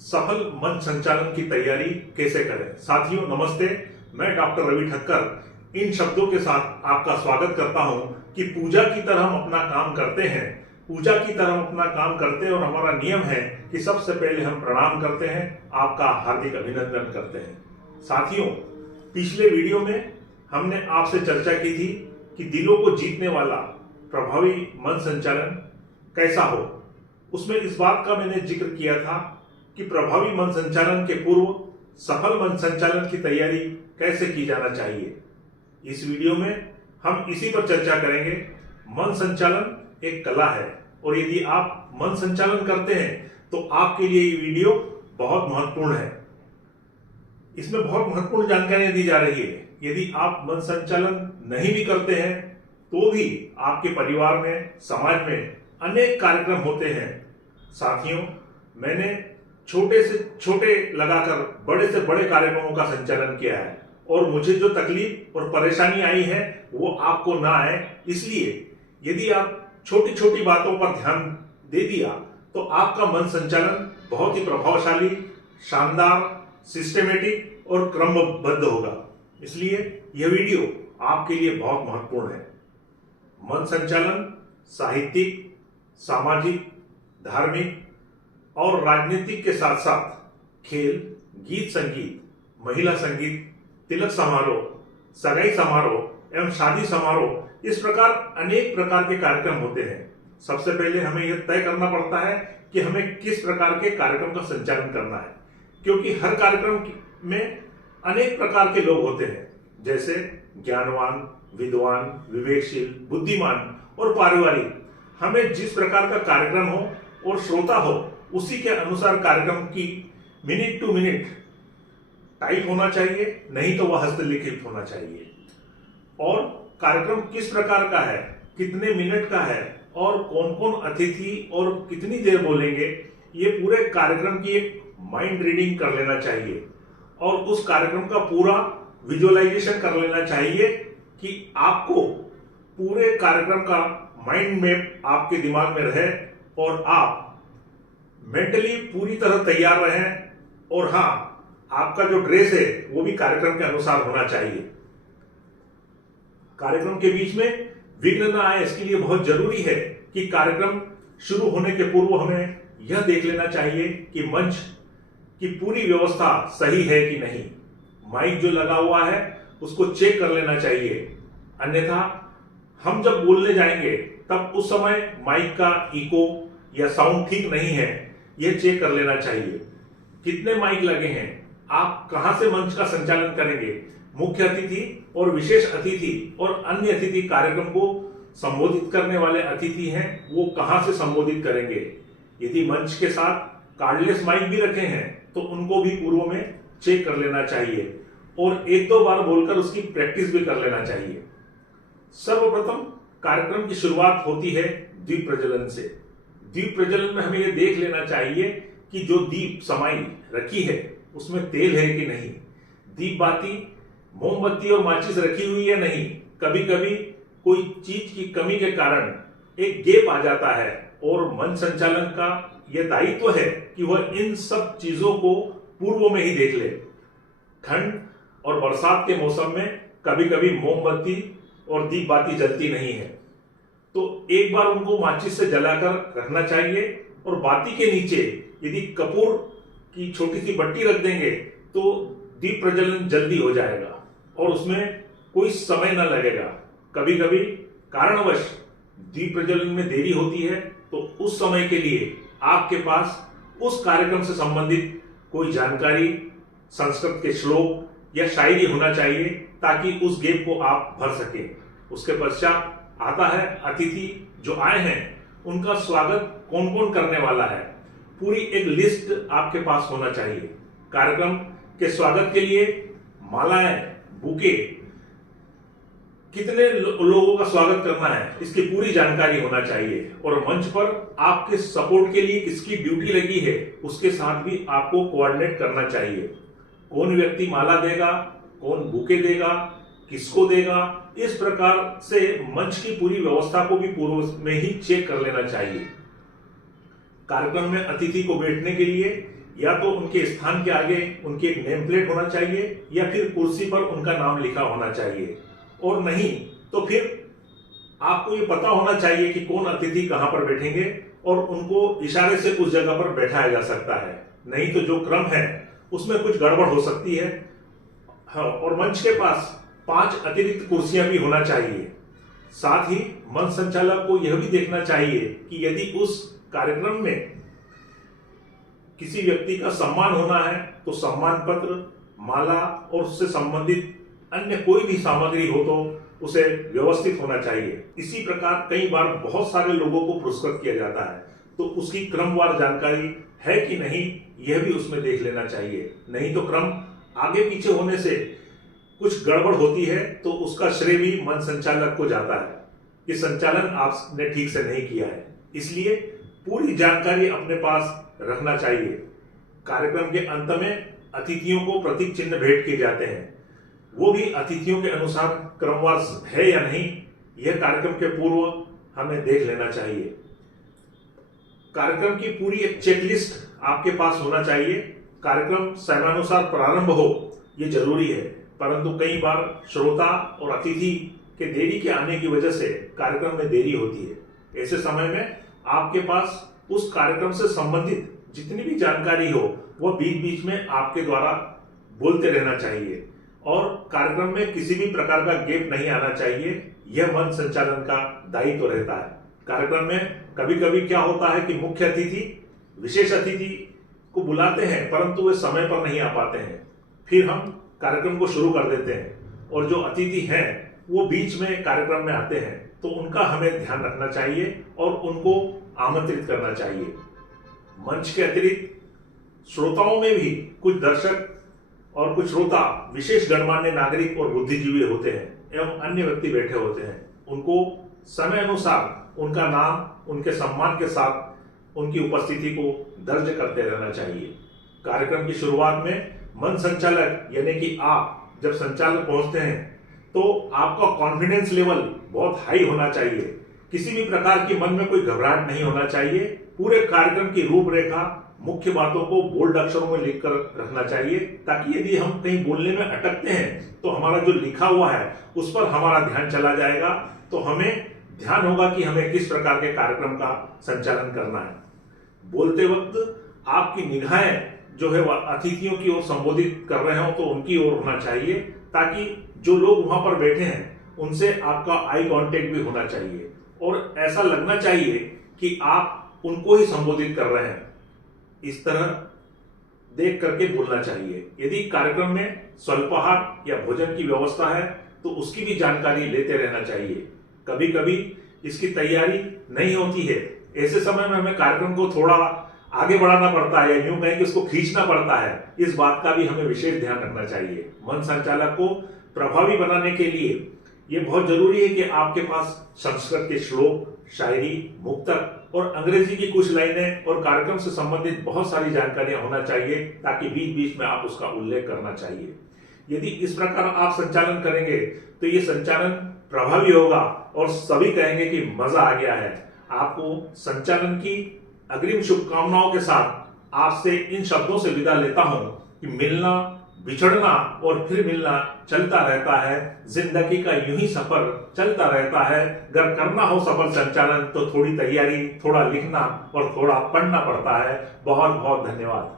सफल मंच संचालन की तैयारी कैसे करें। साथियों नमस्ते, मैं डॉक्टर रवि ठक्कर इन शब्दों के साथ आपका स्वागत करता हूं कि पूजा की तरह हम अपना काम करते हैं। पूजा की तरह हम अपना काम करते हैं और हमारा नियम है कि सबसे पहले हम प्रणाम करते हैं, आपका हार्दिक अभिनंदन करते हैं। साथियों, पिछले वीडियो में हमने आपसे चर्चा की थी कि दिलों को जीतने वाला प्रभावी मन संचालन कैसा हो। उसमें इस बात का मैंने जिक्र किया था कि प्रभावी मन संचालन के पूर्व सफल मन संचालन की तैयारी कैसे की जाना चाहिए। इस वीडियो में हम इसी पर चर्चा करेंगे। मन संचालन एक कला है और यदि आप मन संचालन करते हैं तो आपके लिए ये वीडियो बहुत महत्वपूर्ण है। इसमें बहुत महत्वपूर्ण जानकारियां दी जा रही है। यदि आप मन संचालन नहीं भी करते हैं तो भी आपके परिवार में, समाज में अनेक कार्यक्रम होते हैं। साथियों, मैंने छोटे से छोटे लगाकर बड़े से बड़े कार्यक्रमों का संचालन किया है और मुझे जो तकलीफ और परेशानी आई है वो आपको ना आए, इसलिए यदि आप छोटी छोटी बातों पर ध्यान दे दिया तो आपका मन संचालन बहुत ही प्रभावशाली, शानदार, सिस्टेमेटिक और क्रमबद्ध होगा। इसलिए यह वीडियो आपके लिए बहुत महत्वपूर्ण है। मन संचालन साहित्यिक, सामाजिक, धार्मिक और राजनीतिक के साथ साथ खेल, गीत संगीत, महिला संगीत, तिलक समारोह, सगाई समारोह एवं शादी समारोह, इस प्रकार अनेक प्रकार के कार्यक्रम होते हैं। सबसे पहले हमें यह तय करना पड़ता है कि हमें किस प्रकार के कार्यक्रम का संचालन करना है, क्योंकि हर कार्यक्रम में अनेक प्रकार के लोग होते हैं, जैसे ज्ञानवान, विद्वान, विवेकशील, बुद्धिमान और पारिवारिक। हमें जिस प्रकार का कार्यक्रम हो और श्रोता हो, उसी के अनुसार कार्यक्रम की मिनट टू मिनट टाइप होना चाहिए, नहीं तो वह हस्तलिखित होना चाहिए। और कार्यक्रम किस प्रकार का है, कितने मिनट का है और कौन कौन अतिथि और कितनी देर बोलेंगे, ये पूरे कार्यक्रम की एक माइंड रीडिंग कर लेना चाहिए और उस कार्यक्रम का पूरा विजुअलाइजेशन कर लेना चाहिए कि आपको पूरे कार्यक्रम का माइंड मैप आपके दिमाग में रहे और आप मेंटली पूरी तरह तैयार रहें। और हाँ, आपका जो ड्रेस है वो भी कार्यक्रम के अनुसार होना चाहिए। कार्यक्रम के बीच में विघ्न न आए, इसके लिए बहुत जरूरी है कि कार्यक्रम शुरू होने के पूर्व हमें यह देख लेना चाहिए कि मंच की पूरी व्यवस्था सही है कि नहीं। माइक जो लगा हुआ है उसको चेक कर लेना चाहिए, अन्यथा हम जब बोलने जाएंगे तब उस समय माइक का इको या साउंड ठीक नहीं है, यह चेक कर लेना चाहिए। कितने माइक लगे हैं, आप कहां से मंच का संचालन करेंगे, मुख्य अतिथि और विशेष अतिथि और अन्य अतिथि, कार्यक्रम को संबोधित करने वाले अतिथि हैं, वो कहां से संबोधित करेंगे। यदि मंच के साथ कार्डलेस माइक भी रखे हैं तो उनको भी पूर्व में चेक कर लेना चाहिए और एक दो बार बोलकर उसकी प्रैक्टिस भी कर लेना चाहिए। सर्वप्रथम कार्यक्रम की शुरुआत होती है दीप प्रज्वलन से। दीप प्रज्वलन में हमें यह देख लेना चाहिए कि जो दीप समाई रखी है उसमें तेल है कि नहीं, दीप बाती, मोमबत्ती और माचिस रखी हुई है नहीं। कभी कभी कोई चीज की कमी के कारण एक गैप आ जाता है और मन संचालन का यह दायित्व है कि वह इन सब चीजों को पूर्व में ही देख ले। ठंड और बरसात के मौसम में कभी कभी मोमबत्ती और दीप बाती जलती नहीं है, तो एक बार उनको माचिस से जलाकर रखना चाहिए और बाती के नीचे यदि कपूर की छोटी सी बट्टी रख देंगे तो दीप प्रज्वलन जल्दी हो जाएगा और उसमें कोई समय न लगेगा। कभी कभी कारणवश दीप प्रज्वलन में देरी होती है तो उस समय के लिए आपके पास उस कार्यक्रम से संबंधित कोई जानकारी, संस्कृत के श्लोक या शायरी होना चाहिए ताकि उस गैप को आप भर सके। उसके पश्चात आता है अतिथि जो आए हैं, उनका स्वागत कौन कौन करने वाला है, पूरी एक लिस्ट आपके पास होना चाहिए। कार्यक्रम के स्वागत के लिए मालाएं, बुके, कितने लोगों का स्वागत करना है, इसकी पूरी जानकारी होना चाहिए और मंच पर आपके सपोर्ट के लिए किसकी ड्यूटी लगी है उसके साथ भी आपको कोऑर्डिनेट करना चाहिए। कौन व्यक्ति माला देगा, कौन बुके देगा, किसको देगा, इस प्रकार से मंच की पूरी व्यवस्था को भी पूर्व में ही चेक कर लेना चाहिए। कार्यक्रम में अतिथि को बैठने के लिए या तो उनके स्थान के आगे उनकी एक नेम प्लेट होना चाहिए या फिर कुर्सी पर उनका नाम लिखा होना चाहिए, और नहीं तो फिर आपको ये पता होना चाहिए कि कौन अतिथि कहां पर बैठेंगे और उनको इशारे से उस जगह पर बैठाया जा सकता है। नहीं तो जो क्रम है उसमें कुछ गड़बड़ हो सकती है। हाँ, और मंच के पास 5 अतिरिक्त कुर्सियां भी होना चाहिए। साथ ही मंच संचालक को यह भी देखना चाहिए कि यदि उस कार्यक्रम में किसी व्यक्ति का सम्मान होना है तो सम्मान पत्र, माला और उससे संबंधित अन्य कोई भी सामग्री हो तो उसे व्यवस्थित होना चाहिए। इसी प्रकार कई बार बहुत सारे लोगों को पुरस्कृत किया जाता है, तो उसकी क्रमवार जानकारी है कि नहीं यह भी उसमें देख लेना चाहिए। नहीं तो क्रम आगे पीछे होने से कुछ गड़बड़ होती है तो उसका श्रेय भी मंच संचालक को जाता है कि संचालन आपने ठीक से नहीं किया है। इसलिए पूरी जानकारी अपने पास रखना चाहिए। कार्यक्रम के अंत में अतिथियों को प्रतीक चिन्ह भेंट किए जाते हैं, वो भी अतिथियों के अनुसार क्रमवार है या नहीं यह कार्यक्रम के पूर्व हमें देख लेना चाहिए। कार्यक्रम की पूरी एक चेकलिस्ट आपके पास होना चाहिए। कार्यक्रम समयानुसार प्रारंभ हो ये जरूरी है, परंतु कई बार श्रोता और अतिथि के देरी के आने की वजह से कार्यक्रम में देरी होती है। ऐसे समय में आपके पास उस कार्यक्रम से संबंधित जितनी भी जानकारी हो वह बीच बीच में आपके द्वारा बोलते रहना चाहिए, और कार्यक्रम में किसी भी प्रकार का गैप नहीं आना चाहिए। यह मंच संचालन का दायित्व रहता है। कार्यक्रम में कभी कभी क्या होता है कि मुख्य अतिथि विशेष अतिथि को बुलाते हैं परंतु वे समय पर नहीं आ पाते हैं। फिर हम कार्यक्रम को शुरू कर देते हैं और जो अतिथि हैं वो बीच में कार्यक्रम में आते हैं, तो उनका हमें ध्यान रखना चाहिए और उनको आमंत्रित करना चाहिए। मंच के अतिरिक्त श्रोताओं में भी कुछ दर्शक और कुछ श्रोता विशेष गणमान्य नागरिक और बुद्धिजीवी होते हैं एवं अन्य व्यक्ति बैठे होते हैं। उनको समय अनुसार उनका नाम उनके सम्मान के साथ उनकी उपस्थिति को दर्ज करते रहना चाहिए। कार्यक्रम की शुरुआत में मंच संचालक यानी कि आप जब संचालक पहुंचते हैं तो आपका कॉन्फिडेंस लेवल बहुत हाई होना चाहिए। किसी भी प्रकार की मन में कोई घबराहट नहीं होना चाहिए। पूरे कार्यक्रम की रूपरेखा मुख्य बातों को बोल्ड अक्षरों में लिखकर रखना चाहिए, ताकि यदि हम कहीं बोलने में अटकते हैं तो हमारा जो लिखा हुआ है उस पर हमारा ध्यान चला जाएगा, तो हमें ध्यान होगा कि हमें किस प्रकार के कार्यक्रम का संचालन करना है। बोलते वक्त आपकी निगाहें जो है वह अतिथियों की ओर संबोधित कर रहे हो तो उनकी ओर होना चाहिए, ताकि जो लोग वहां पर बैठे हैं उनसे आपका आई कांटेक्ट भी होना चाहिए और ऐसा लगना चाहिए कि आप उनको ही संबोधित कर रहे हैं। इस तरह देख करके बोलना चाहिए। यदि कार्यक्रम में स्वल्पाहार या भोजन की व्यवस्था है तो उसकी भी जानकारी लेते रहना चाहिए। कभी कभी इसकी तैयारी नहीं होती है, ऐसे समय में हमें कार्यक्रम को थोड़ा आगे बढ़ाना पड़ता है या यूं कहें कि उसको खींचना पड़ता है। इस बात का भी हमें विशेष ध्यान रखना चाहिए। मंच संचालक को प्रभावी बनाने के लिए यह बहुत जरूरी है कि आपके पास संस्कृत के श्लोक, शायरी, मुक्तक और अंग्रेजी की कुछ लाइनें और कार्यक्रम से संबंधित बहुत सारी जानकारियां होना चाहिए, ताकि बीच बीच में आप उसका उल्लेख करना चाहिए। यदि इस प्रकार आप संचालन करेंगे तो ये संचालन प्रभावी होगा और सभी कहेंगे कि मजा आ गया है। आपको संचालन की अग्रिम शुभकामनाओं के साथ आपसे इन शब्दों से विदा लेता हूं कि मिलना, बिछड़ना और फिर मिलना चलता रहता है। जिंदगी का यूं ही सफर चलता रहता है। अगर करना हो सफल संचालन तो थोड़ी तैयारी, थोड़ा लिखना और थोड़ा पढ़ना पड़ता है। बहुत बहुत धन्यवाद।